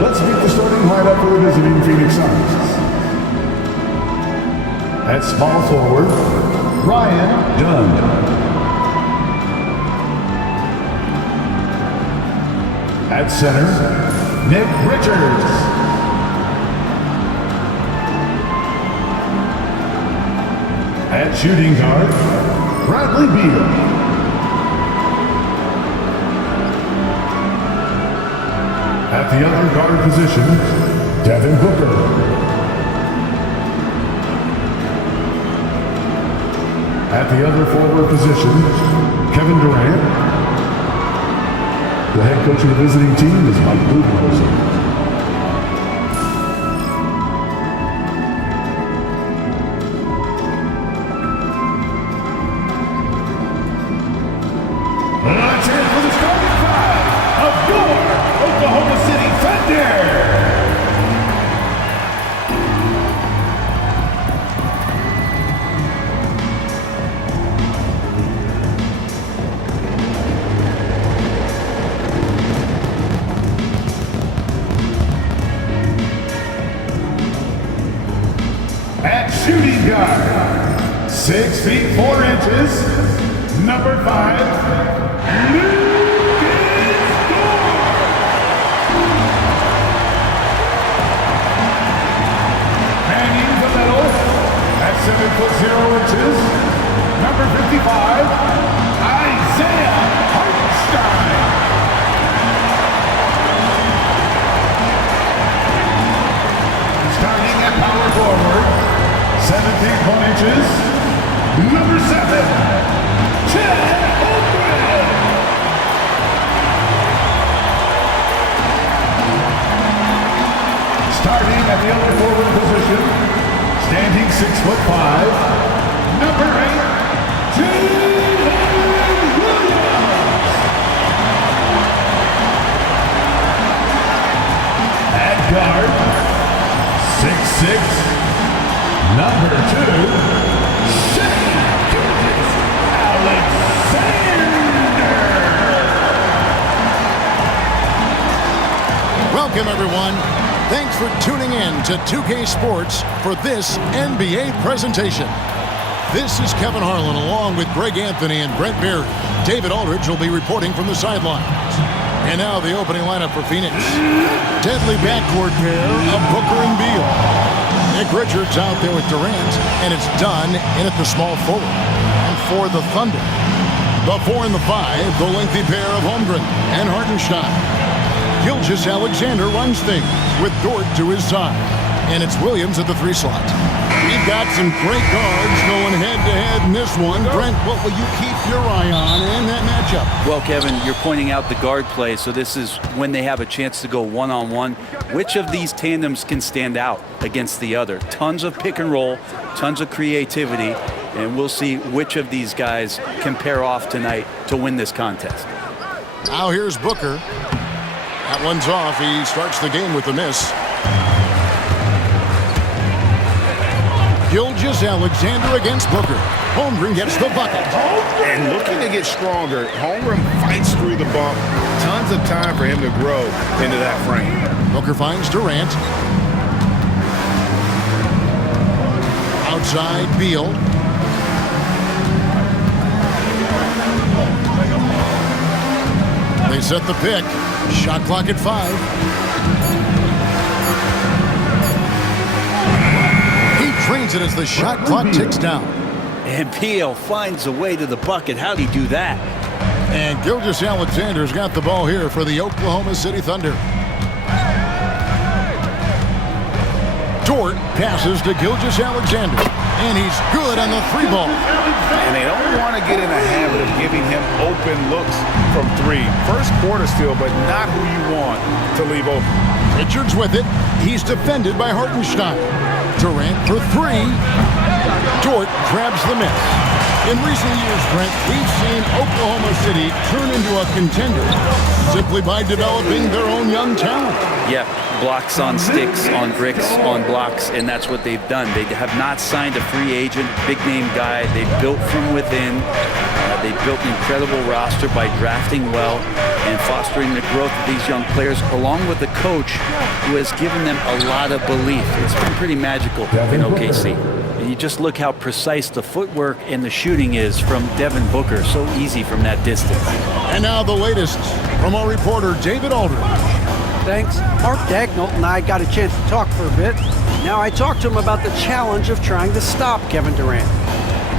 Let's meet the starting lineup for the visiting Phoenix Suns. At small forward, Ryan Dunn. At center, Nick Richards. At shooting guard, Bradley Beal. At the other guard position, Devin Booker. At the other forward position, Kevin Durant. The head coach of the visiting team is Mike Budenholzer. Let's hear it for the starting five of your Oklahoma City Thunder. At shooting guard, 6 feet 4 inches, number 5, Lucas Dort. Manning the middle, at 7 foot 0 inches, number 55, Isaiah Hartenstein. Starting at power forward, 7 feet 1 inches, number 7, Chad Holmgren. Starting at the other forward position, standing 6'5", number 8, Jalen Williams. At guard, 6'6", number 2, Shea Alexander. Welcome, everyone. Thanks for tuning in to 2K Sports for this NBA presentation. This is Kevin Harlan along with Greg Anthony and Brent Berry. David Aldridge will be reporting from the sidelines. And now the opening lineup for Phoenix. Deadly backcourt pair of Booker and Beal. Nick Richards out there with Durant, and it's Dunn in at the small forward. And for the Thunder, the 4 and the 5, the lengthy pair of Holmgren and Hartenstein. Gilgeous-Alexander runs things with Dort to his side. And it's Williams at the 3 slot. We've got some great guards going head-to-head in this one. Brent, what will you keep your eye on in that matchup? Well, Kevin, you're pointing out the guard play, so this is when they have a chance to go one-on-one. Which of these tandems can stand out against the other? Tons of pick and roll, tons of creativity, and we'll see which of these guys can pair off tonight to win this contest. Now here's Booker. That one's off. He starts the game with a miss. Gilgeous-Alexander against Booker. Holmgren gets the bucket. And looking to get stronger, Holmgren fights through the bump. Tons of time for him to grow into that frame. Booker finds Durant. Outside, Beal. They set the pick. Shot clock at 5. He trains it as the shot clock ticks down. And Beal finds a way to the bucket. How'd he do that? And Gilgeous-Alexander's got the ball here for the Oklahoma City Thunder. Dort passes to Gilgeous-Alexander. And he's good on the 3 ball. And they don't want to get in a habit of giving him open looks from 3. First quarter still, but not who you want to leave open. Richards with it. He's defended by Hartenstein. Durant for 3. Dort grabs the miss. In recent years, Brent, we've seen Oklahoma City turn into a contender simply by developing their own young talent. Yeah, blocks on sticks, on bricks, on blocks, and that's what they've done. They have not signed a free agent, big-name guy. They've built from within. They've built an incredible roster by drafting well and fostering the growth of these young players, along with the coach who has given them a lot of belief. It's been pretty magical in OKC. And you just look how precise the footwork and the shooting is from Devin Booker. So easy from that distance. And now the latest from our reporter, David Aldridge. Thanks. Mark Dagnall and I got a chance to talk for a bit. Now I talked to him about the challenge of trying to stop Kevin Durant.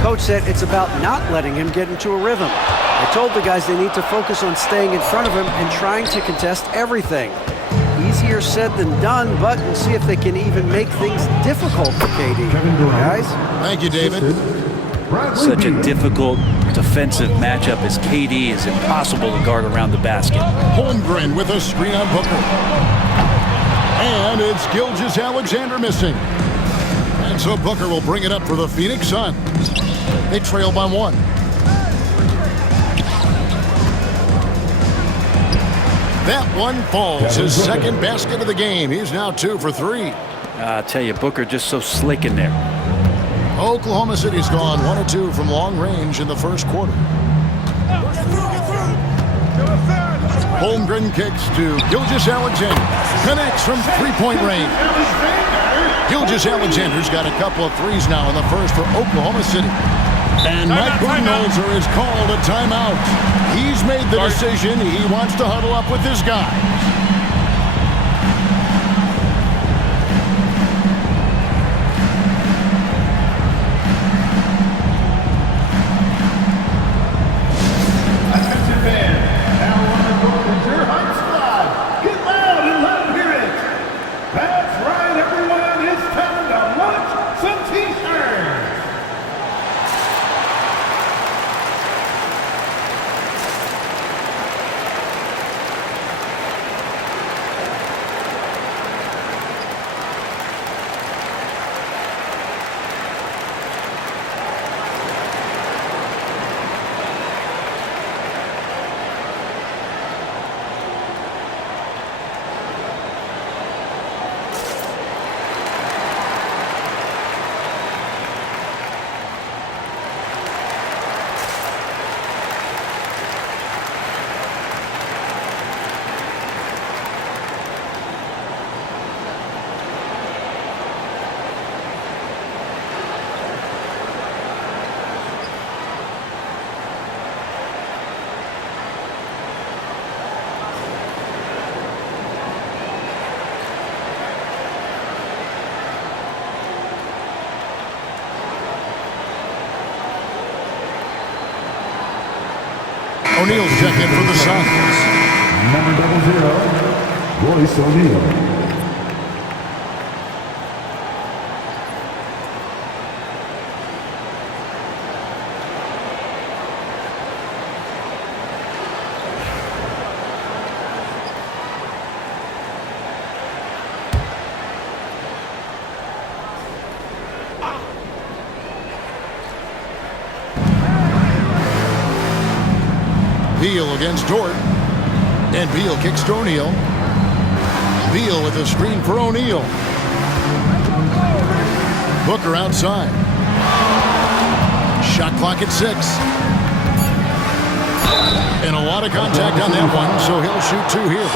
Coach said it's about not letting him get into a rhythm. I told the guys they need to focus on staying in front of him and trying to contest everything. Easier said than done, but we'll see if they can even make things difficult for KD. Guys? Thank you, David. Such a difficult defensive matchup as KD is impossible to guard around the basket. Holmgren with a screen on Booker. And it's Gilgeous-Alexander missing. And so Booker will bring it up for the Phoenix Suns. They trail by 1. That one falls. His second basket of the game. He's now 2 for 3. I tell you, Booker just so slick in there. Oklahoma City's gone 1 of 2 from long range in the first quarter. Holmgren kicks to Gilgeous-Alexander. Connects from three-point range. Gilgeous-Alexander's got a couple of threes now in the first for Oklahoma City. And Mike Budenholzer has called a timeout. He's made the decision. He wants to huddle up with his guys. Attention fans, now on the court is your hype squad. Get loud and let them hear it. That's right, everyone. It's time to launch some T-shirts. O'Neal's check in for the Suns. Number 00, Royce O'Neal. Beal against Dort. And Beal kicks to O'Neal. Beal with a screen for O'Neal. Booker outside. Shot clock at 6. And a lot of contact on that one, so he'll shoot 2 here.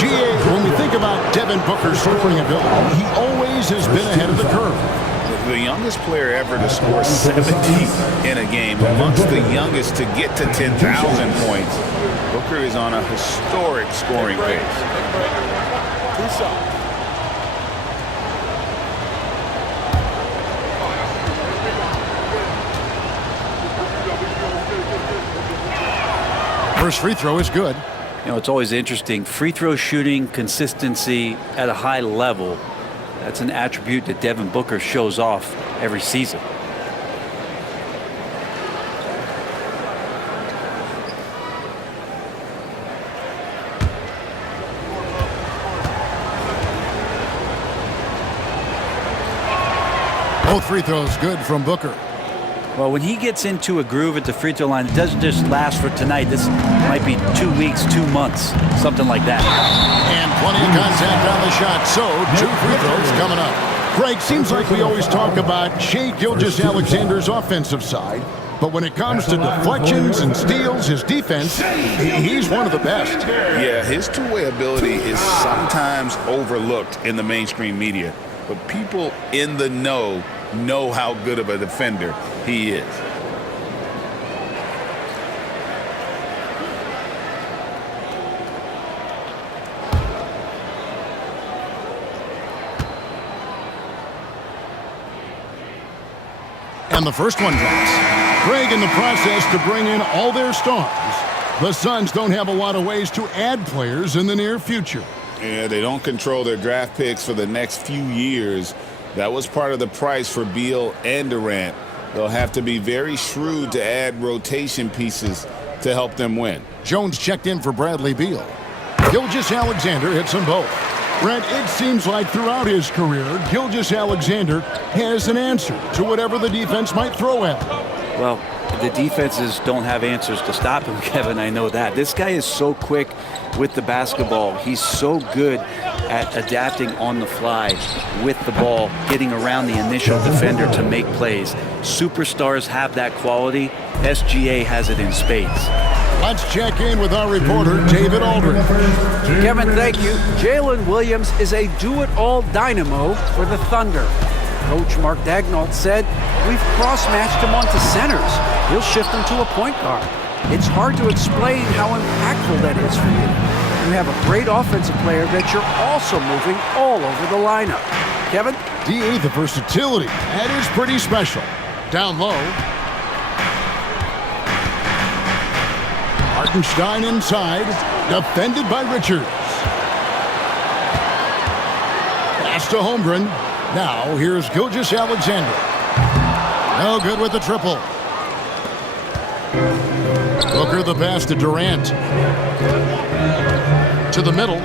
GA, when we think about Devin Booker's scoring ability, he always has been ahead of the curve. The youngest player ever to score 70 in a game, amongst the youngest to get to 10,000 points. Booker is on a historic scoring pace. First free throw is good. You know, it's always interesting. Free throw shooting, consistency at a high level. That's an attribute that Devin Booker shows off every season. Both free throws good from Booker. Well, when he gets into a groove at the free throw line, it doesn't just last for tonight. This might be 2 weeks, 2 months, something like that. And plenty of contact on the shot, so 2 free throws coming up. Greg, seems like we always talk about Shai Gilgeous-Alexander's offensive side, but when it comes to deflections and steals, his defense, he's one of the best. Yeah, his two-way ability is sometimes overlooked in the mainstream media, but people in the know how good of a defender he is. And the first one drops. Greg, in the process to bring in all their stars, the Suns don't have a lot of ways to add players in the near future. Yeah, they don't control their draft picks for the next few years. That was part of the price for Beal and Durant. They'll have to be very shrewd to add rotation pieces to help them win. Jones checked in for Bradley Beal. Gilgeous-Alexander hits them both. Brent, it seems like throughout his career, Gilgeous-Alexander has an answer to whatever the defense might throw at him. Well, the defenses don't have answers to stop him, Kevin. I know that. This guy is so quick with the basketball. He's so good at adapting on the fly with the ball, getting around the initial defender to make plays. Superstars have that quality. SGA has it in spades. Let's check in with our reporter, David Aldridge. Kevin, thank you. Jalen Williams is a do-it-all dynamo for the Thunder. Coach Mark Daigneault said, "We've cross-matched him onto centers. He'll shift him to a point guard. It's hard to explain how impactful that is for you. You have a great offensive player that you're also moving all over the lineup." Kevin? DA, the versatility. That is pretty special. Down low. Hartenstein inside. Defended by Richards. Pass to Holmgren. Now, here's Gilgeous-Alexander. No good with the triple. Booker the pass to Durant. To the middle.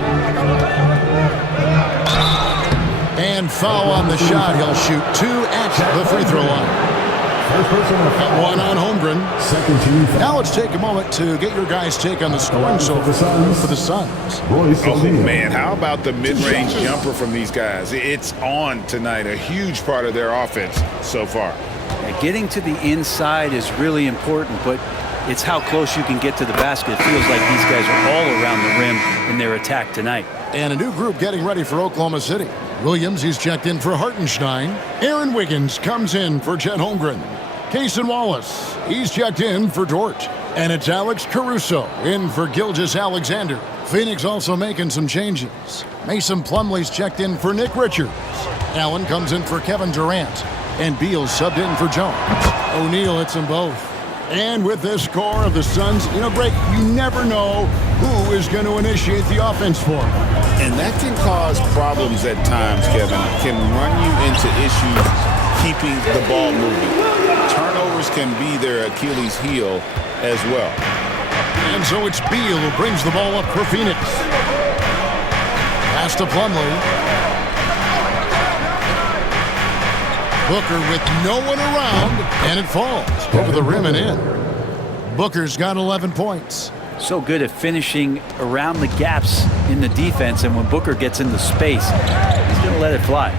And foul on the shot. He'll shoot 2 at the free throw line. And 1 on Holmgren. Now let's take a moment to get your guys' take on the scoring so far for the Suns. Oh, man, how about the mid-range jumper from these guys? It's on tonight, a huge part of their offense so far. Getting to the inside is really important, but it's how close you can get to the basket. It feels like these guys are all around the rim in their attack tonight. And a new group getting ready for Oklahoma City. Williams, he's checked in for Hartenstein. Aaron Wiggins comes in for Chet Holmgren. Cason Wallace, he's checked in for Dort. And it's Alex Caruso in for Gilgeous-Alexander. Phoenix also making some changes. Mason Plumlee's checked in for Nick Richards. Allen comes in for Kevin Durant. And Beal subbed in for Jones. O'Neal hits them both. And with this score of the Suns, Greg, you never know who is going to initiate the offense for them. And that can cause problems at times, Kevin. Can run you into issues keeping the ball moving. Turnovers can be their Achilles heel as well. And so it's Beal who brings the ball up for Phoenix. Pass to Plumlee. Booker with no one around, and it falls over the rim and in. Booker's got 11 points. So good at finishing around the gaps in the defense, and when Booker gets into space, he's going to let it fly.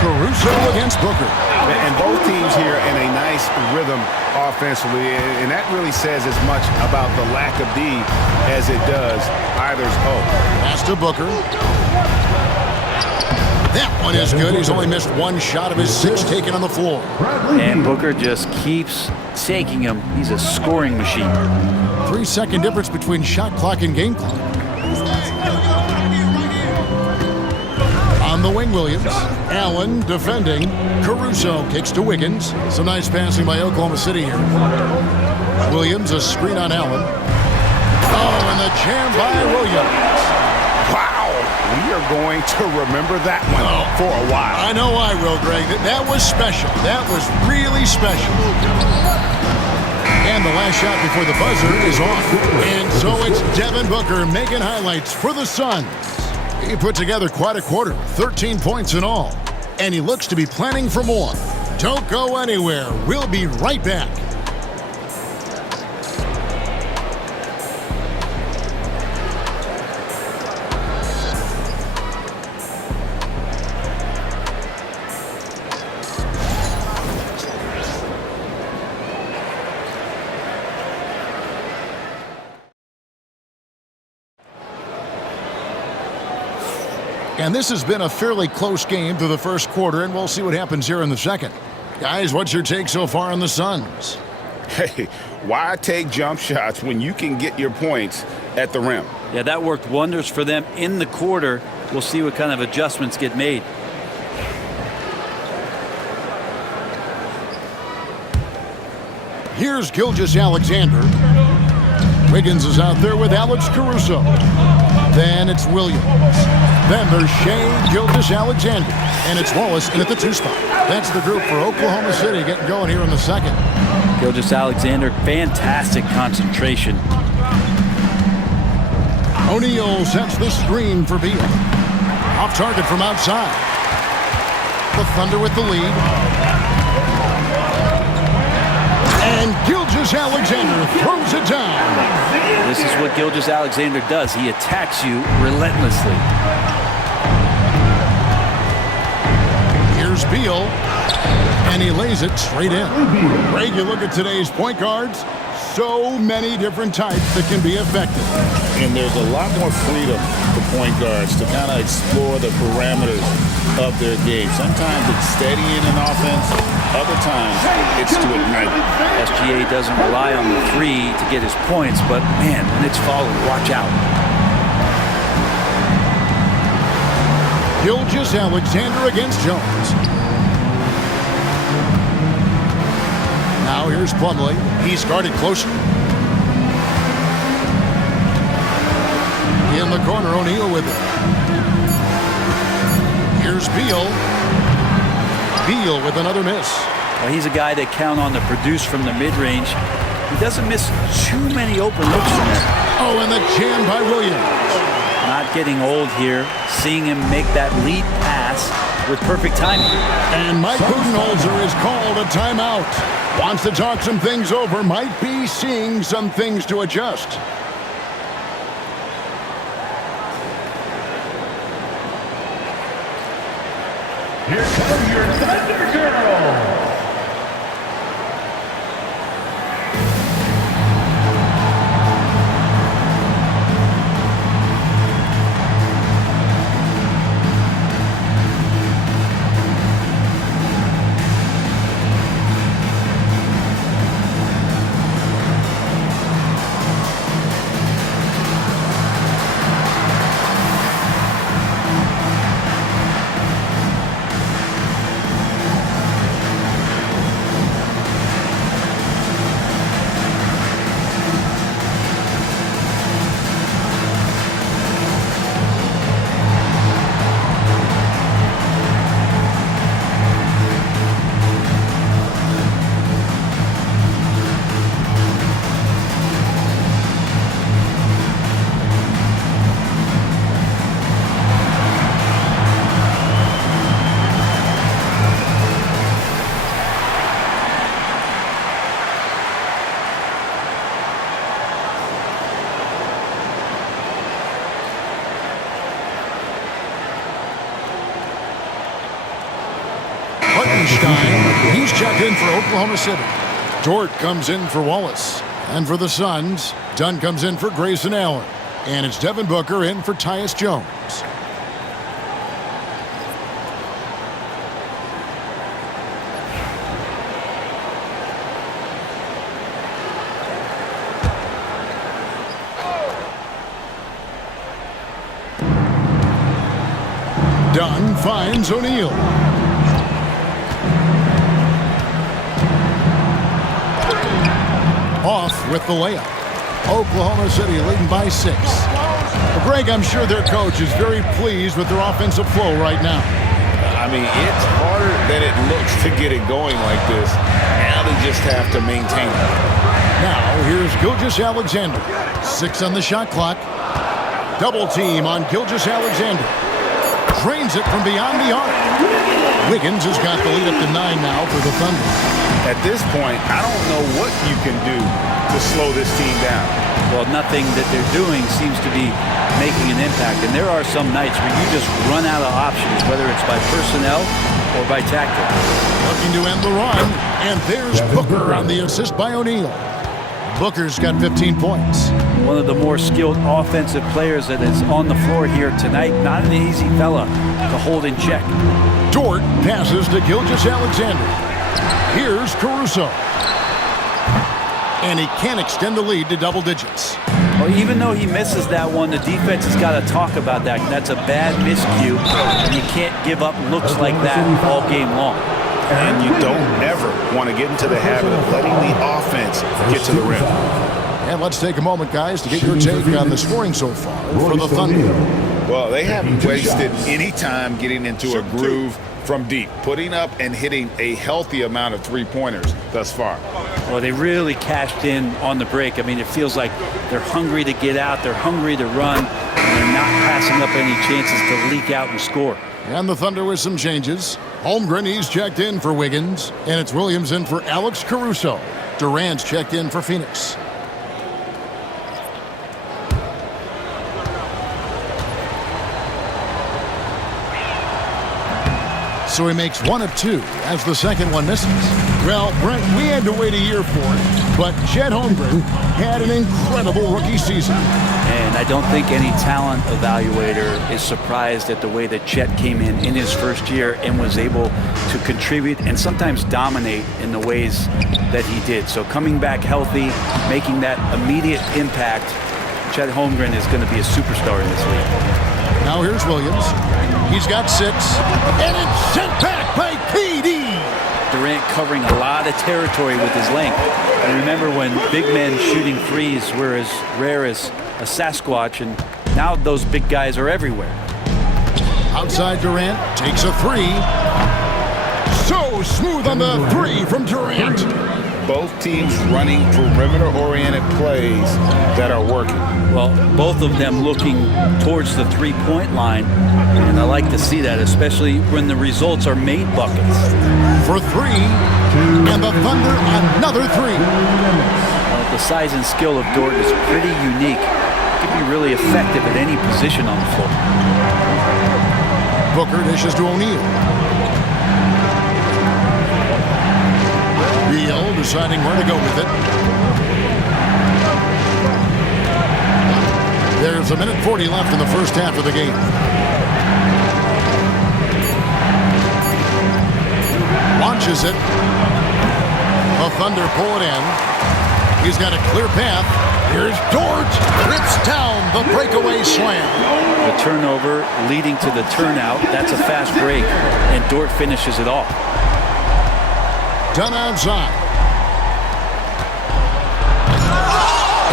Caruso against Booker. And both teams here in a nice rhythm offensively, and that really says as much about the lack of D as it does either's O. Pass to Booker. That one is good. He's only missed 1 shot of his 6 taken on the floor. And Booker just keeps taking him. He's a scoring machine. 3-second difference between shot clock and game clock. On the wing, Williams. Allen defending. Caruso kicks to Wiggins. Some nice passing by Oklahoma City here. Williams, a screen on Allen. Oh, and the jam by Williams. We are going to remember that one for a while. I know I will, Greg. That was special. That was really special. And the last shot before the buzzer is off. And so it's Devin Booker making highlights for the Suns. He put together quite a quarter, 13 points in all. and he looks to be planning for more. Don't go anywhere. We'll be right back. And this has been a fairly close game through the first quarter, and we'll see what happens here in the second. Guys, what's your take so far on the Suns? Hey, why take jump shots when you can get your points at the rim? Yeah, that worked wonders for them in the quarter. We'll see what kind of adjustments get made. Here's Gilgeous-Alexander. Wiggins is out there with Alex Caruso. Then it's Williams. Then there's Shea Gilgeous-Alexander. And it's Wallace in at the 2 spot. That's the group for Oklahoma City getting going here in the second. Gilgeous-Alexander, fantastic concentration. O'Neal sets the screen for Beal. Off target from outside. The Thunder with the lead. And Gilgeous-Alexander throws it down. This is what Gilgeous-Alexander does. He attacks you relentlessly. Here's Beal, and he lays it straight in. Greg, you look at today's point guards, so many different types that can be effective. And there's a lot more freedom for point guards to kind of explore the parameters of their game. Sometimes it's steadying an offense. Other times it's to ignite it. SGA doesn't rely on the 3 to get his points, but man, when it's falling, watch out. Gilgeous-Alexander against Jones. Now here's Plumlee. He's guarded closer. In the corner, O'Neal with it. Here's Beal. Beal with another miss. Well, he's a guy that count on to produce from the mid-range. He doesn't miss too many open looks from there. Oh, and the jam by Williams. Not getting old here. Seeing him make that lead pass with perfect timing. And Mike Budenholzer is called a timeout. Wants to talk some things over. Might be seeing some things to adjust. Here comes your Thunder Girl. He's checked in for Oklahoma City. Dort comes in for Wallace. And for the Suns, Dunn comes in for Grayson Allen. And it's Devin Booker in for Tyus Jones. Dunn finds O'Neal. Off with the layup. Oklahoma City leading by 6. Well, Greg, I'm sure their coach is very pleased with their offensive flow right now. I mean, it's harder than it looks to get it going like this. Now they just have to maintain it. Now, here's Gilgeous-Alexander. 6 on the shot clock. Double team on Gilgeous-Alexander. Drains it from beyond the arc. Wiggins has got the lead up to 9 now for the Thunder. At this point, I don't know what you can do to slow this team down. Well, nothing that they're doing seems to be making an impact. And there are some nights where you just run out of options, whether it's by personnel or by tactic. Looking to end the run, and there's Booker on the assist by O'Neal. Booker's got 15 points. One of the more skilled offensive players that is on the floor here tonight. Not an easy fella to hold in check. Dort passes to Gilgeous-Alexander. Here's Caruso. And he can't extend the lead to double digits. Well, even though he misses that one, the defense has got to talk about that. That's a bad miscue, and you can't give up looks like that all game long. And you don't ever want to get into the habit of letting the offense get to the rim. And let's take a moment, guys, to get your take on the scoring so far for the Thunder. Well, they haven't wasted any time getting into a groove from deep, putting up and hitting a healthy amount of three-pointers thus far. Well, they really cashed in on the break. I mean, it feels like they're hungry to get out, they're hungry to run, and they're not passing up any chances to leak out and score. And the Thunder with some changes. Holmgren, he's checked in for Wiggins, and it's Williams in for Alex Caruso. Durant's checked in for Phoenix. So he makes 1 of 2 as the second one misses. Well, Brent, we had to wait a year for it, but Chet Holmgren had an incredible rookie season. And I don't think any talent evaluator is surprised at the way that Chet came in his first year and was able to contribute and sometimes dominate in the ways that he did. So coming back healthy, making that immediate impact, Chet Holmgren is going to be a superstar in this league. Now here's Williams. He's got 6, and it's sent back by KD. Durant covering a lot of territory with his length. And remember when big men shooting threes were as rare as a Sasquatch, and now those big guys are everywhere. Outside Durant takes a 3. So smooth on the 3 from Durant. Both teams running perimeter-oriented plays that are working. Well, both of them looking towards the three-point line, and I like to see that, especially when the results are made buckets. For 3, and the Thunder another 3. Well, the size and skill of Dort is pretty unique. Could be really effective at any position on the floor. Booker dishes to O'Neal. Beal deciding where to go with it. There's 1:40 left in the first half of the game. Launches it. The Thunder pull it in. He's got a clear path. Here's Dort. Rips down the breakaway slam. The turnover leading to the turnout. That's a fast break, and Dort finishes it off. Done outside.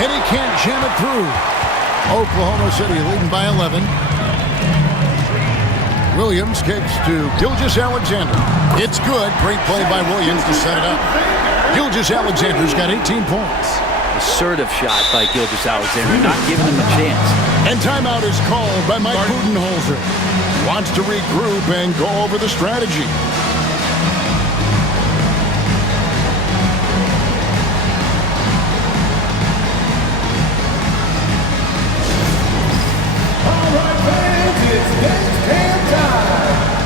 And he can't jam it through. Oklahoma City leading by 11. Williams kicks to Gilgeous-Alexander. It's good. Great play by Williams to set it up. Gilgeous-Alexander's got 18 points. Assertive shot by Gilgeous-Alexander, not giving him a chance. And timeout is called by Mike Budenholzer. Wants to regroup and go over the strategy.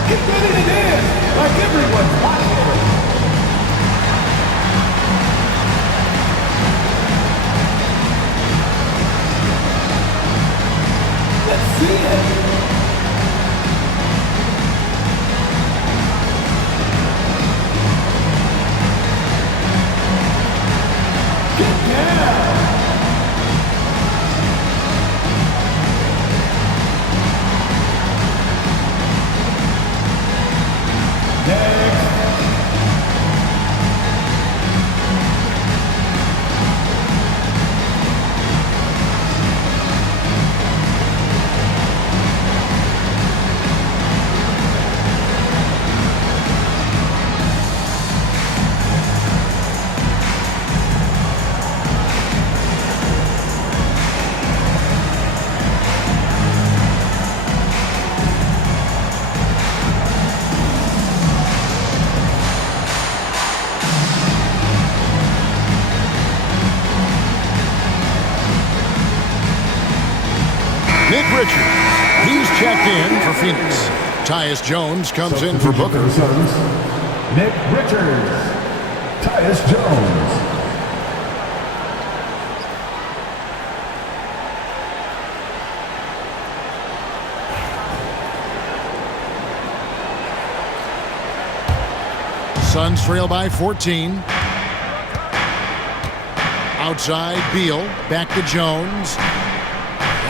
Get ready to dance like everyone's watching. Let's see it. Get down. Nick Richards. He's checked in for Phoenix. Tyus Jones comes in for Booker. Nick Richards. Tyus Jones. Suns trail by 14. Outside, Beal. Back to Jones.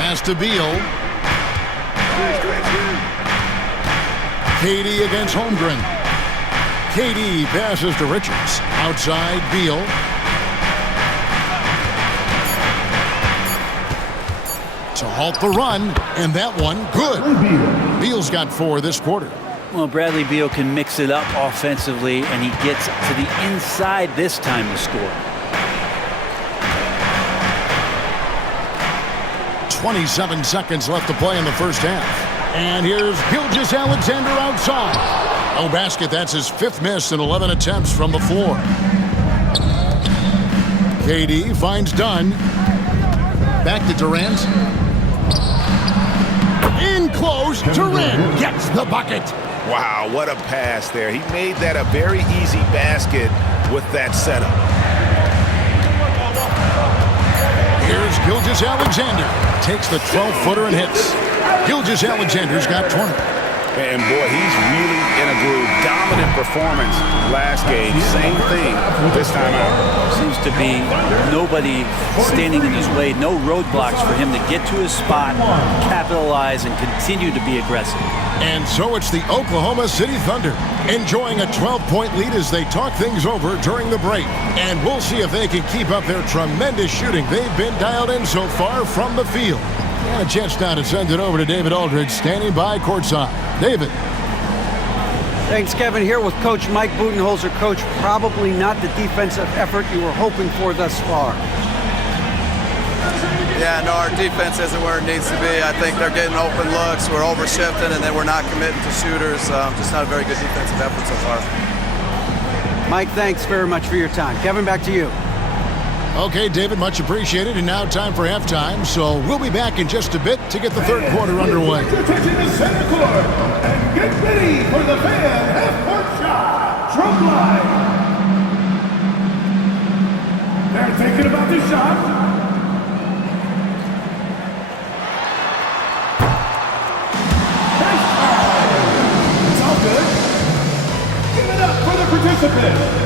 Pass to Beal. KD against Holmgren. KD passes to Richards. Outside, Beal. To halt the run, and that one good. Beal's got 4 this quarter. Well, Bradley Beal can mix it up offensively, and he gets to the inside this time to score. 27 seconds left to play in the first half. And here's Gilgeous-Alexander outside. No basket. That's his 5th miss in 11 attempts from the floor. KD finds Dunn. Back to Durant. In close. Durant gets the bucket. Wow, what a pass there. He made that a very easy basket with that setup. Here's Gilgeous-Alexander. Takes the 12-footer and hits. Gilgeous-Alexander's got 20. And boy, he's really in a groove. Dominant performance last game. Same thing this time out. Seems to be nobody standing in his way, no roadblocks for him to get to his spot, capitalize, and continue to be aggressive. And so it's the Oklahoma City Thunder enjoying a 12-point lead as they talk things over during the break. And we'll see if they can keep up their tremendous shooting they've been dialed in so far from the field. And a chance now to send it over to David Aldridge, standing by courtside. David. Thanks, Kevin. Here with Coach Mike Budenholzer. Coach, probably not the defensive effort you were hoping for thus far. Yeah, no, our defense isn't where it needs to be. I think they're getting open looks. We're overshifting, and then we're not committing to shooters. Just not a very good defensive effort so far. Mike, thanks very much for your time. Kevin, back to you. Okay, David, much appreciated. And now time for halftime. So we'll be back in just a bit to get the third quarter underway. Attention to center court and get ready for the fan half-court shot. Drum line. They're thinking about the shot. It's all good. Give it up for the participants.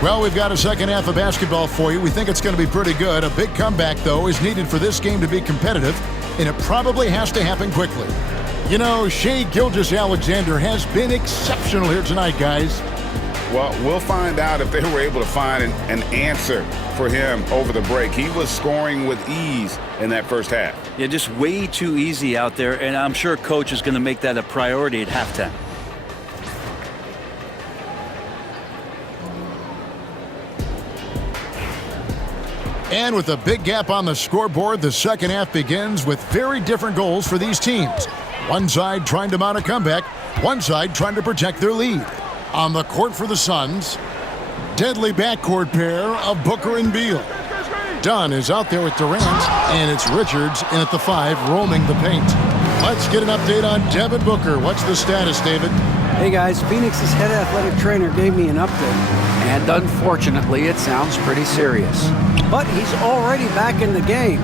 Well, we've got a second half of basketball for you. We think it's going to be pretty good. A big comeback, though, is needed for this game to be competitive, and it probably has to happen quickly. You know, Shai Gilgeous-Alexander has been exceptional here tonight, guys. Well, we'll find out if they were able to find an answer for him over the break. He was scoring with ease in that first half. Yeah, just way too easy out there, and I'm sure Coach is going to make that a priority at halftime. And with a big gap on the scoreboard, the second half begins with very different goals for these teams. One side trying to mount a comeback, one side trying to protect their lead. On the court for the Suns, deadly backcourt pair of Booker and Beal. Dunn is out there with Durant, and it's Richards in at the 5 roaming the paint. Let's get an update on Devin Booker. What's the status, David? Hey guys, Phoenix's head athletic trainer gave me an update, and unfortunately it sounds pretty serious. But he's already back in the game.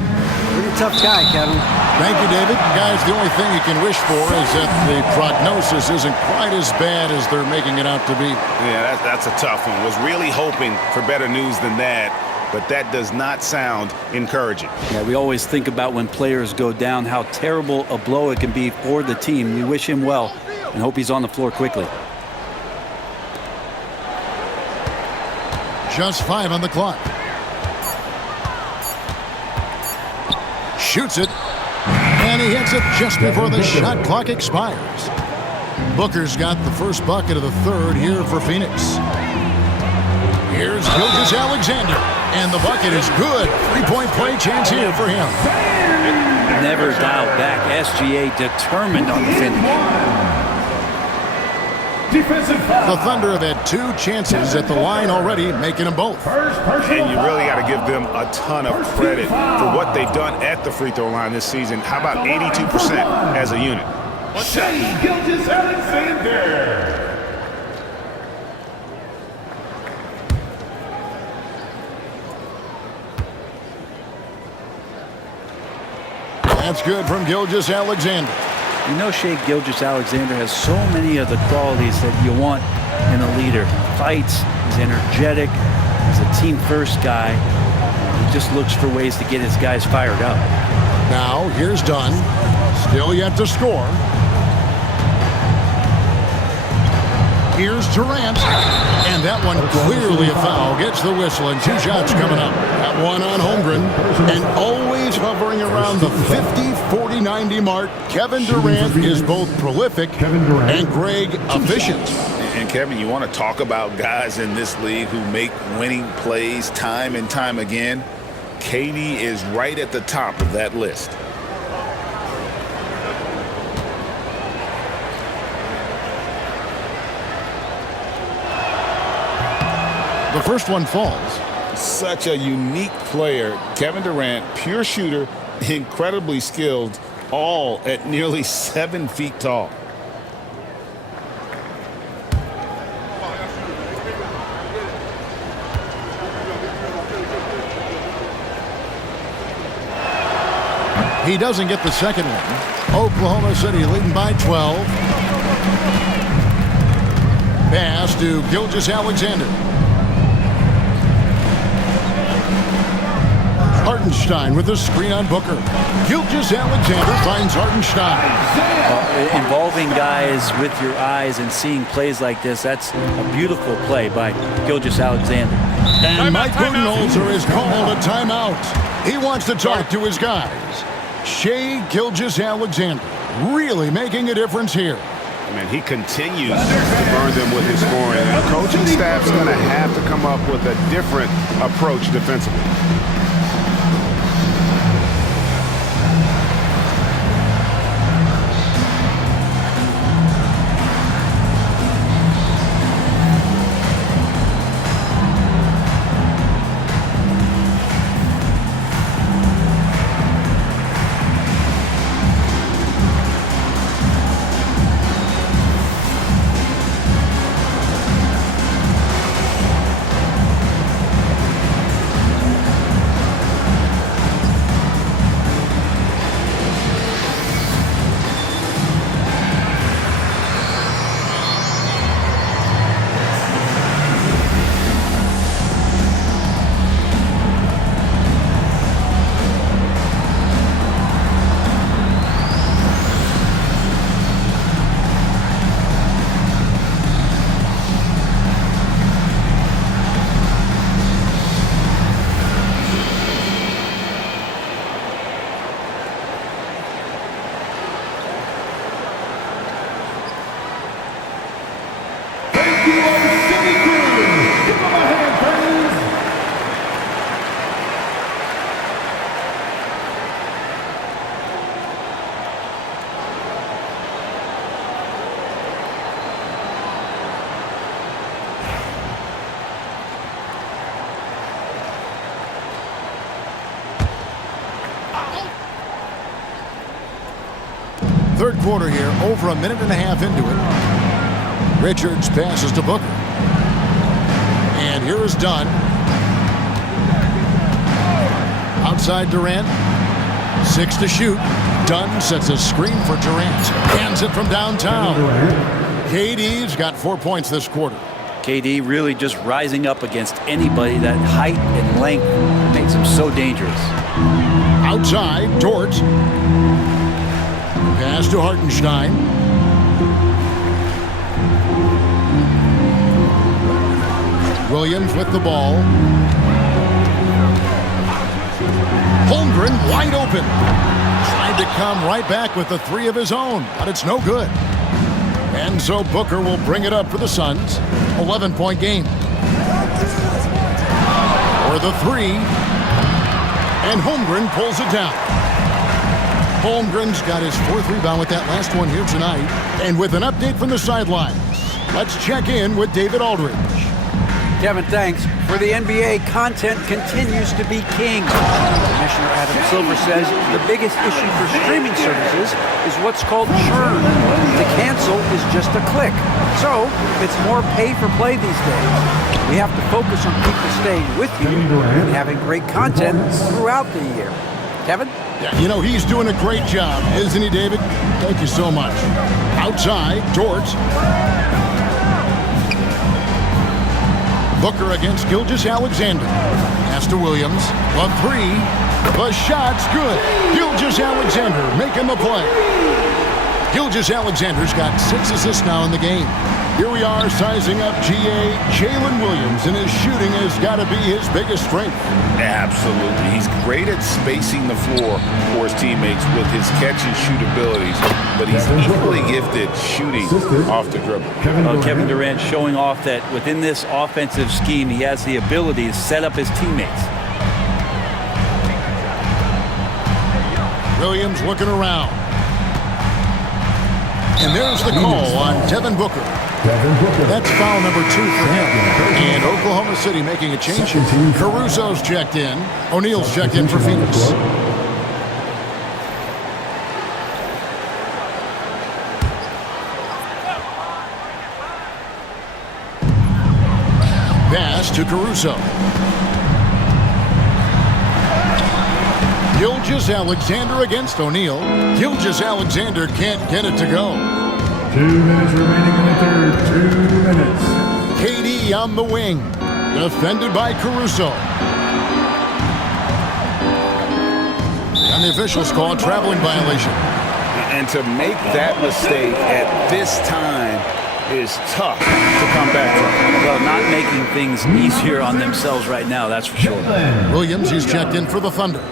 Pretty tough guy, Kevin. Thank you, David. Guys, the only thing you can wish for is that the prognosis isn't quite as bad as they're making it out to be. Yeah, that's a tough one. Was really hoping for better news than that, but that does not sound encouraging. Yeah, we always think about when players go down, how terrible a blow it can be for the team. We wish him well and hope he's on the floor quickly. Just 5 on the clock. Shoots it. And he hits it just before the shot clock expires. Booker's got the first bucket of the third here for Phoenix. Here's Gilgeous-Alexander. And the bucket is good. 3-point play chance here for him. Never dialed back. SGA determined on the finish. The Thunder have had 2 chances at the line already, making them both. And you really got to give them a ton of credit for what they've done at the free throw line this season. How about 82% as a unit? Shai Gilgeous-Alexander. That's good from Gilgeous-Alexander. You know, Shai Gilgeous-Alexander has so many of the qualities that you want in a leader. Fights, he's energetic, he's a team-first guy. He just looks for ways to get his guys fired up. Now, here's Dunn. Still yet to score. Here's Durant. And that one clearly a foul. Gets the whistle and 2 shots coming up. That one on Holmgren. And always hovering around the 50, 40, 90 mark. Kevin Durant is both prolific and Greg efficient. And Kevin, you want to talk about guys in this league who make winning plays time and time again? KD is right at the top of that list. The first one falls. Such a unique player. Kevin Durant, pure shooter, incredibly skilled, all at nearly 7 feet tall. He doesn't get the second one. Oklahoma City leading by 12. Pass to Gilgeous-Alexander. Hartenstein with the screen on Booker. Gilgeous-Alexander finds Hartenstein. Involving guys with your eyes and seeing plays like this, that's a beautiful play by Gilgeous-Alexander. And Mike Budenholzer is called a timeout. He wants to talk to his guys. Shai Gilgeous-Alexander really making a difference here. Man, he continues to burn them with his scoring. And the coaching staff's going to have to come up with a different approach defensively. Third quarter here, over a minute and a half into it. Richards passes to Booker. And here is Dunn. Outside Durant. 6 to shoot. Dunn sets a screen for Durant. Hands it from downtown. KD's got 4 points this quarter. KD really just rising up against anybody. That height and length makes him so dangerous. Outside, Dort. Pass to Hartenstein. Williams with the ball. Holmgren wide open. Tried to come right back with the 3 of his own, but it's no good. And so Booker will bring it up for the Suns. 11-point game. For the 3. And Holmgren pulls it down. Holmgren's got his 4th rebound with that last one here tonight. And with an update from the sidelines, let's check in with David Aldridge. Kevin, thanks. For the NBA, content continues to be king. Commissioner Adam Silver says the biggest issue for streaming services is what's called churn. To cancel is just a click. So it's more pay for play these days. We have to focus on people staying with you and having great content throughout the year. Kevin? Yeah, you know, he's doing a great job, isn't he, David? Thank you so much. Outside, Dort. Booker against Gilgeous-Alexander. Pass to Williams. The 3. The shot's good. Gilgeous-Alexander making the play. Gilgeous-Alexander's got 6 assists now in the game. Here we are sizing up GA Jalen Williams, and his shooting has got to be his biggest strength. Absolutely. He's great at spacing the floor for his teammates with his catch-and-shoot abilities, but he's equally gifted shooting off the dribble. Kevin Durant showing off that within this offensive scheme, he has the ability to set up his teammates. Williams looking around. And there's the call on Devin Booker. That's foul number 2 for him. And Oklahoma City making a change. Caruso's checked in. O'Neal's checked in for Phoenix. Pass to Caruso. Gilgeous-Alexander against O'Neal. Gilgeous-Alexander can't get it to go. 2 minutes remaining in the third. 2 minutes. KD on the wing. Defended by Caruso. And the officials call a traveling violation. And to make that mistake at this time is tough to come back from. Well, not making things easier on themselves right now, that's for sure. Williams, he's checked in for the Thunder.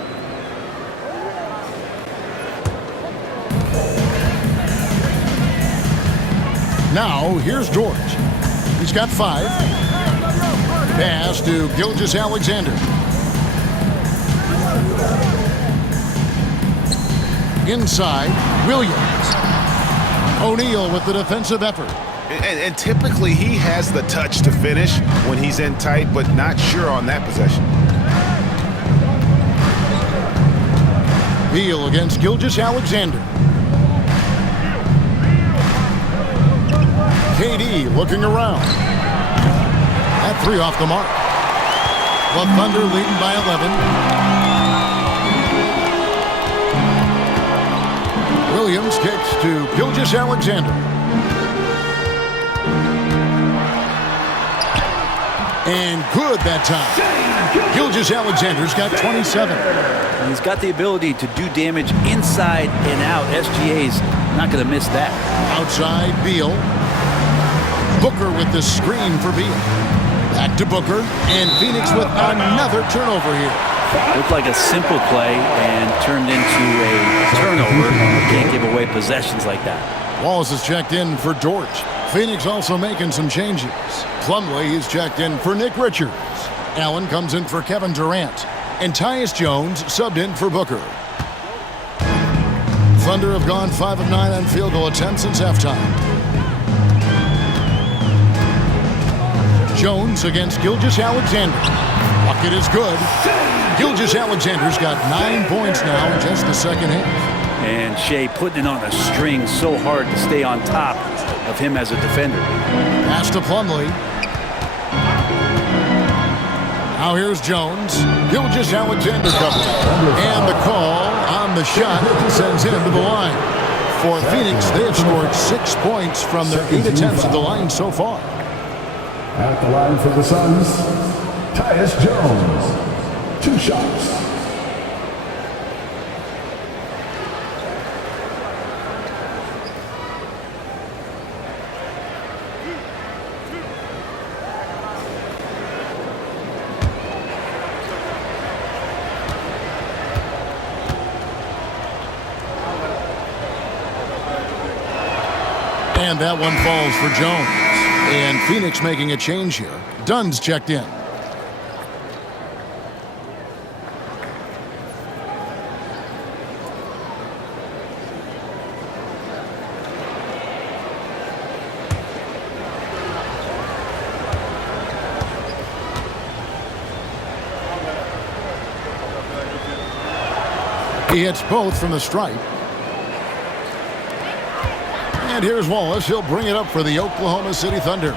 Now, here's George. He's got 5. Pass to Gilgeous-Alexander. Inside, Williams. O'Neal with the defensive effort. And typically he has the touch to finish when he's in tight, but not sure on that possession. Beal against Gilgeous-Alexander. KD looking around. That 3 off the mark. The Thunder leading by 11. Williams kicks to Gilgeous-Alexander. And good that time. Gilgeous-Alexander's got 27. He's got the ability to do damage inside and out. SGA's not going to miss that. Outside, Beal. Booker with the screen for Beal. Back to Booker, and Phoenix with another turnover here. Looked like a simple play and turned into a turnover. Can't give away possessions like that. Wallace is checked in for Dort. Phoenix also making some changes. Plumlee is checked in for Nick Richards. Allen comes in for Kevin Durant. And Tyus Jones subbed in for Booker. Thunder have gone 5 of 9 on field goal attempts since halftime. Jones against Gilgeous-Alexander. Bucket is good. Gilgeous-Alexander's got 9 points now in just the second half. And Shea putting it on a string so hard to stay on top of him as a defender. Pass to Plumlee. Now here's Jones. Gilgeous-Alexander covered. And the call on And the shot sends him to the line. For Phoenix, they have scored 6 points from their 8 attempts at the line so far. At the line for the Suns, Tyus Jones. 2 shots. And that one falls for Jones. And Phoenix making a change here. Dunn's checked in. He hits both from the stripe. And here's Wallace. He'll bring it up for the Oklahoma City Thunder.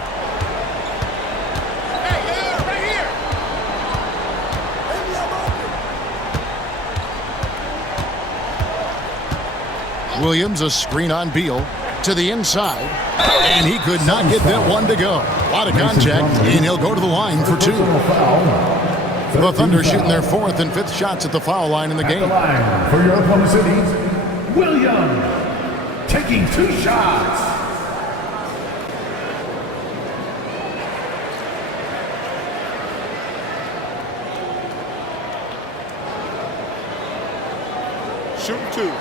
Williams, a screen on Beal to the inside. And he could not get that one to go. A lot of contact, and he'll go to the line for 2. The Thunder shooting their 4th and 5th shots at the foul line in the game. At the line for your Oklahoma City, Williams, taking 2 shots. Shooting 2.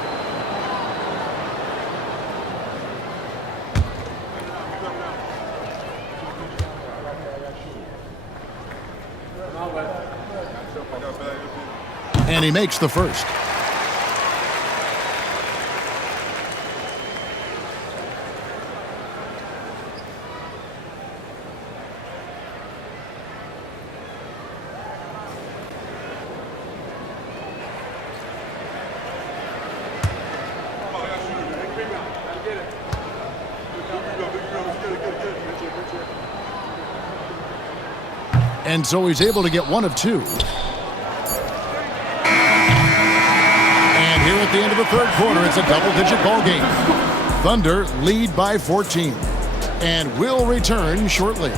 And he makes the first. And so he's able to get 1 of 2. And here at the end of the 3rd quarter, it's a double-digit ball game. Thunder lead by 14 and will return shortly.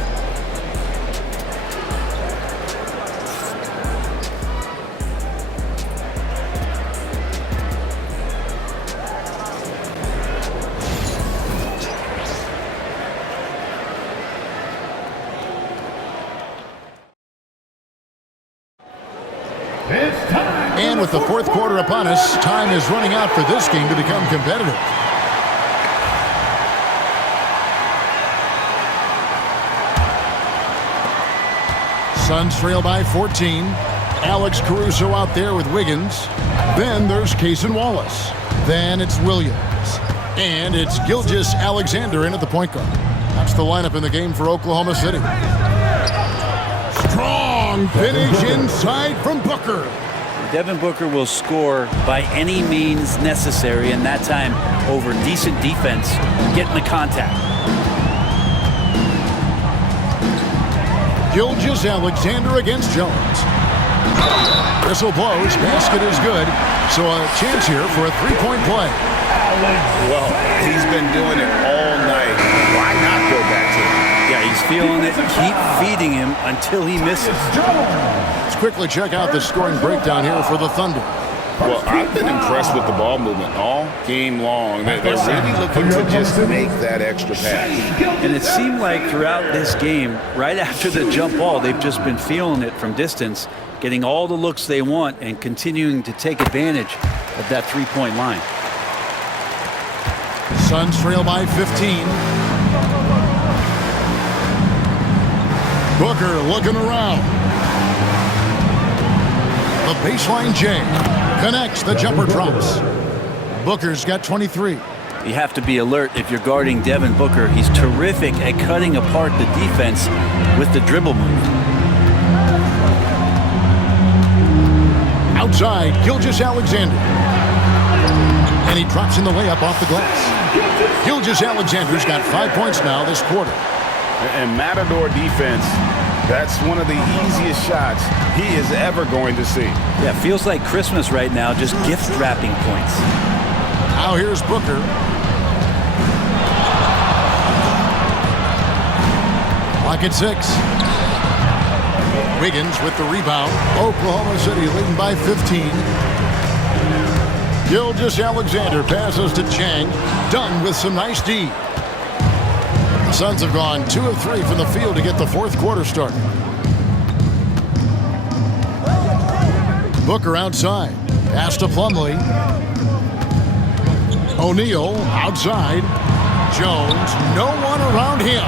And with the 4th quarter upon us, time is running out for this game to become competitive. Suns trail by 14. Alex Caruso out there with Wiggins. Then there's Cason Wallace. Then it's Williams. And it's Gilgeous-Alexander in at the point guard. That's the lineup in the game for Oklahoma City. Strong finish inside from Booker. Devin Booker will score by any means necessary, and that time over decent defense, getting the contact. Gilgeous-Alexander against Jones. Whistle blows, basket is good, so a chance here for a 3-point play. Well, he's been doing it all night. Why not go back to it? Yeah, he's feeling it. Keep feeding him until he misses. Let's quickly check out the scoring breakdown here for the Thunder. Well, I've been impressed with the ball movement all game long. They're really looking to just make that extra pass. And it seemed like throughout this game, right after the jump ball, they've just been feeling it from distance, getting all the looks they want and continuing to take advantage of that 3-point line. Suns trail by 15. Booker looking around. The baseline J connects, the jumper drops. Booker's got 23. You have to be alert if you're guarding Devin Booker. He's terrific at cutting apart the defense with the dribble move. Outside, Gilgeous-Alexander. And he drops in the layup off the glass. Gilgeous-Alexander's got 5 points now this quarter. And Matador defense That's one of the easiest shots he is ever going to see. Yeah, feels like Christmas right now, just gift wrapping points. Now here's Booker. Clock at 6. Wiggins with the rebound. Oklahoma City leading by 15. Gilgeous-Alexander passes to Chang. Dunn with some nice D. The Suns have gone 2 of 3 from the field to get the fourth quarter started. Booker outside. Pass to Plumlee. O'Neal outside. Jones, no one around him.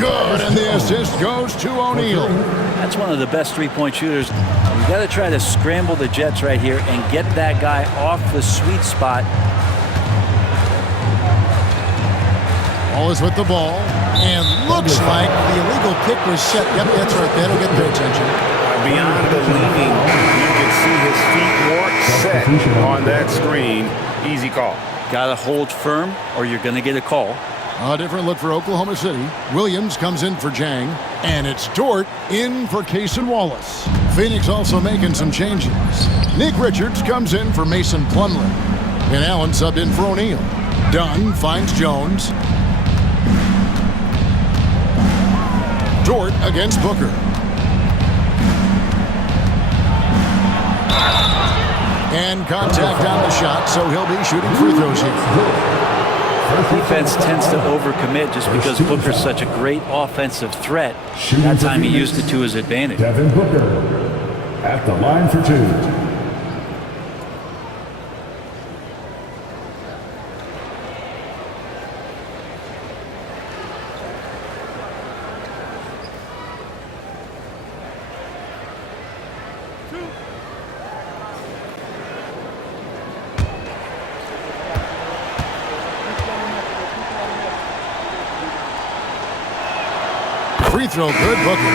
Good, and the assist goes to O'Neal. That's one of the best three-point shooters. You got to try to scramble the Jets right here and get that guy off the sweet spot. All is with the ball, and looks like the illegal kick was set. Yep, that's right. That'll get their attention. Beyond the leaning, you can see his feet weren't set on that screen. Easy call. Got to hold firm or you're going to get a call. A different look for Oklahoma City. Williams comes in for Jang, and it's Dort in for Cason Wallace. Phoenix also making some changes. Nick Richards comes in for Mason Plumlee, and Allen subbed in for O'Neal. Dunn finds Jones. Dort against Booker. And contact on the shot, so he'll be shooting free throws here. Defense tends to overcommit just because Booker's such a great offensive threat. That time he used it to his advantage. Devin Booker at the line for 2. Free throw good, Booker.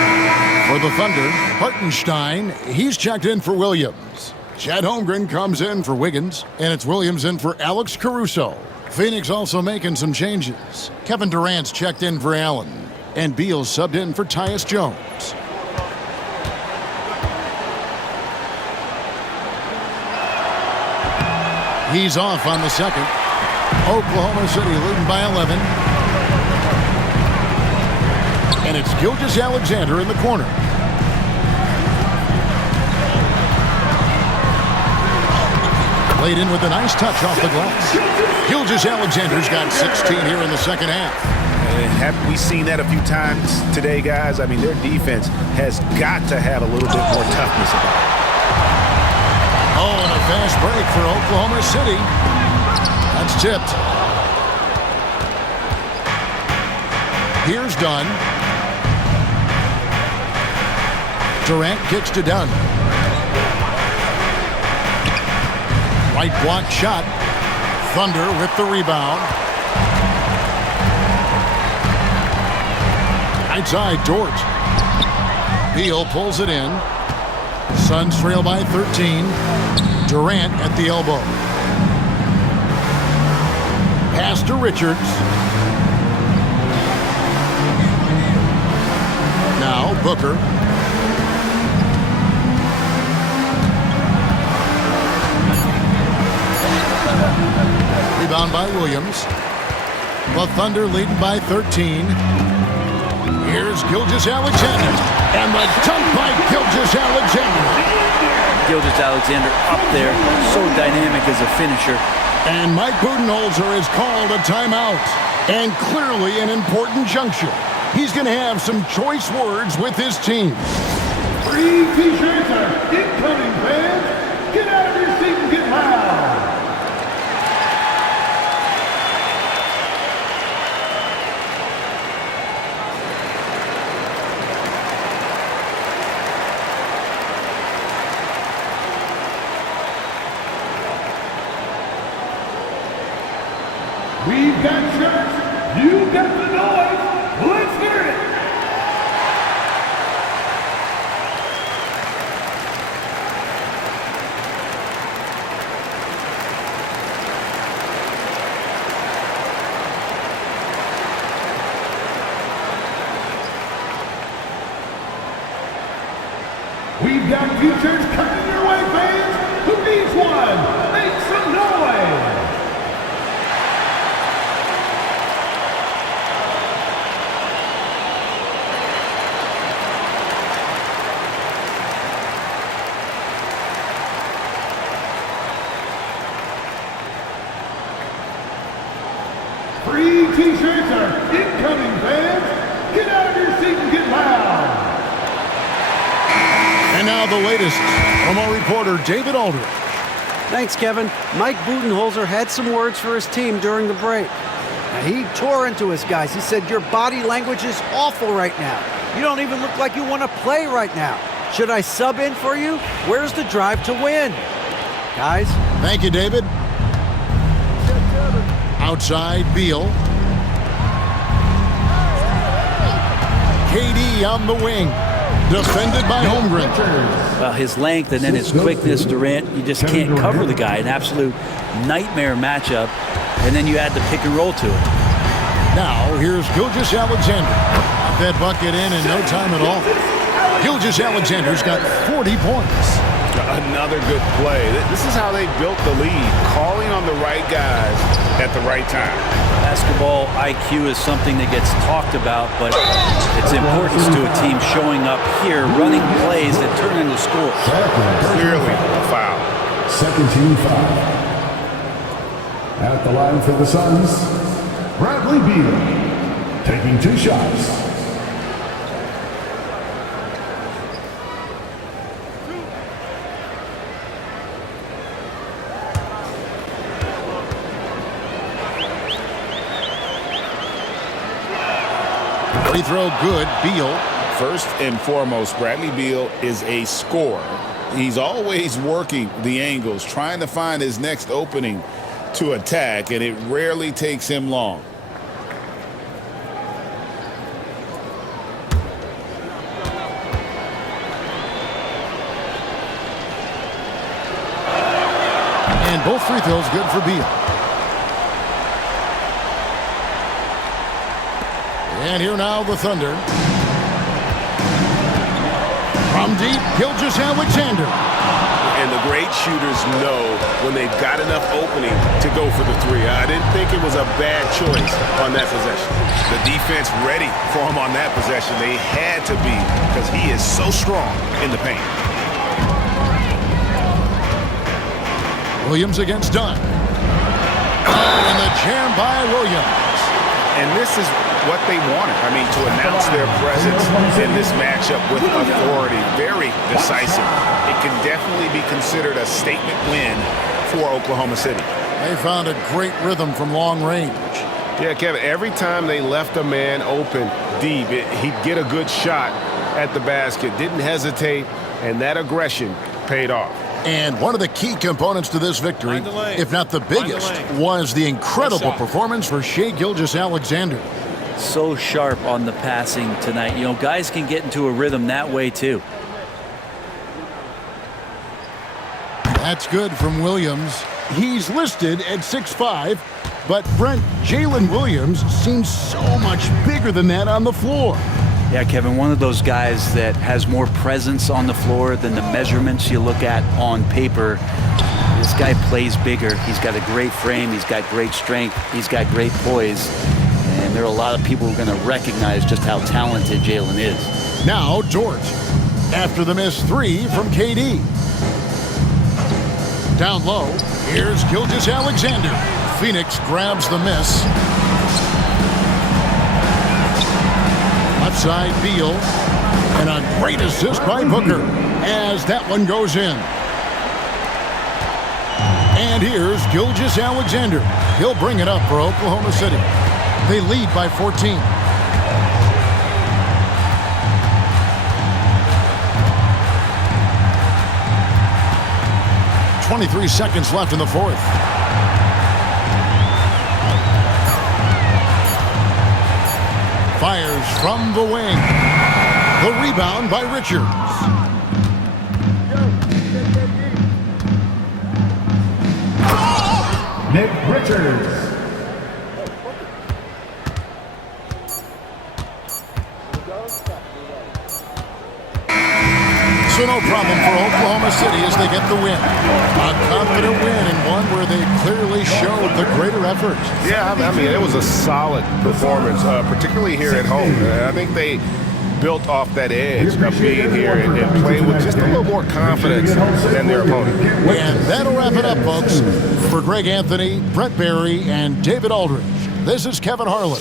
For the Thunder, Hartenstein, he's checked in for Williams. Chad Holmgren comes in for Wiggins, and it's Williams in for Alex Caruso. Phoenix also making some changes. Kevin Durant's checked in for Allen, and Beal subbed in for Tyus Jones. He's off on the second. Oklahoma City leading by 11. And it's Gilgeous-Alexander in the corner. Played in with a nice touch off the glass. Gilgeous-Alexander's got 16 here in the second half. Haven't we seen that a few times today, guys? I mean, their defense has got to have a little bit more toughness about it. Oh, and a fast break for Oklahoma City. That's tipped. Here's Dunn. Durant kicks to Dunn. Right block shot. Thunder with the rebound. Outside Dort. Beal pulls it in. Suns trail by 13. Durant at the elbow. Pass to Richards. Now Booker. Rebound by Williams. The Thunder leading by 13. Here's Gilgeous-Alexander. And the dunk by Gilgeous-Alexander. Gilgeous-Alexander up there, so dynamic as a finisher. And Mike Budenholzer has called a timeout. And clearly an important juncture. He's going to have some choice words with his team. Free t-shirts are incoming, fans. Get out of your seat and get loud. We've got shirts. You've got the noise. Let's hear it. We've got futures coming your way, fans. Who needs one? Make some noise. Free t-shirts are incoming, fans. Get out of your seat and get loud. And now the latest from our reporter, David Aldridge. Thanks, Kevin. Mike Budenholzer had some words for his team during the break. Now, he tore into his guys. He said, your body language is awful right now. You don't even look like you want to play right now. Should I sub in for you? Where's the drive to win? Guys? Thank you, David. Outside, Beal. KD on the wing. Defended by Holmgren. Well, his length and then his quickness, Durant, you just can't cover the guy. An absolute nightmare matchup. And then you add the pick and roll to it. Now, here's Gilgeous-Alexander. Got that bucket in no time at all. Gilgeous-Alexander's got 40 points. Another good play. This is how they built the lead, calling on the right guys at the right time. Basketball IQ is something that gets talked about, but its importance to a team showing up here, running plays that turn into scores. Clearly a foul. Second team foul. At the line for the Suns, Bradley Beal taking 2 shots. Free throw good, Beal. First and foremost, Bradley Beal is a scorer. He's always working the angles, trying to find his next opening to attack, and it rarely takes him long. And both free throws good for Beal. And here now the Thunder. From deep, Gilgeous-Alexander. And the great shooters know when they've got enough opening to go for the three. I didn't think it was a bad choice on that possession. The defense ready for him on that possession. They had to be because he is so strong in the paint. Williams against Dunn. Oh, and the jam by Williams. And this is what they wanted. I mean, to announce their presence in this matchup with authority. Very decisive. It can definitely be considered a statement win for Oklahoma City. They found a great rhythm from long range. Yeah, Kevin, every time they left a man open deep, he'd get a good shot at the basket. Didn't hesitate, and that aggression paid off. And one of the key components to this victory, if not the biggest, was the incredible performance for Shai Gilgeous-Alexander. So sharp on the passing tonight. You know, guys can get into a rhythm that way too. That's good from Williams. He's listed at 6'5", but Brent, Jalen Williams seems so much bigger than that on the floor. Yeah, Kevin, one of those guys that has more presence on the floor than the measurements you look at on paper. This guy plays bigger. He's got a great frame. He's got great strength. He's got great poise. And there are a lot of people who are going to recognize just how talented Jalen is. Now, Dort. After the missed three from KD. Down low, here's Gilgeous-Alexander. Phoenix grabs the miss. Left side, Beal. And a great assist by Booker as that one goes in. And here's Gilgeous-Alexander. He'll bring it up for Oklahoma City. They lead by 14. .23 seconds left in the fourth. Fires from the wing. The rebound by Richards. Nick Richards. So no problem for Oklahoma City as they get the win. A confident win and one where they clearly showed the greater effort. Yeah, I mean, it was a solid performance, particularly here at home. I think they built off that edge of being here and playing with just a little more confidence than their opponent. And that'll wrap it up, folks. For Greg Anthony, Brent Barry, and David Aldridge, this is Kevin Harlan.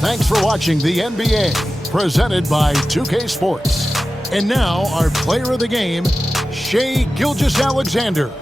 Thanks for watching the NBA, presented by 2K Sports. And now, our player of the game, Shai Gilgeous-Alexander.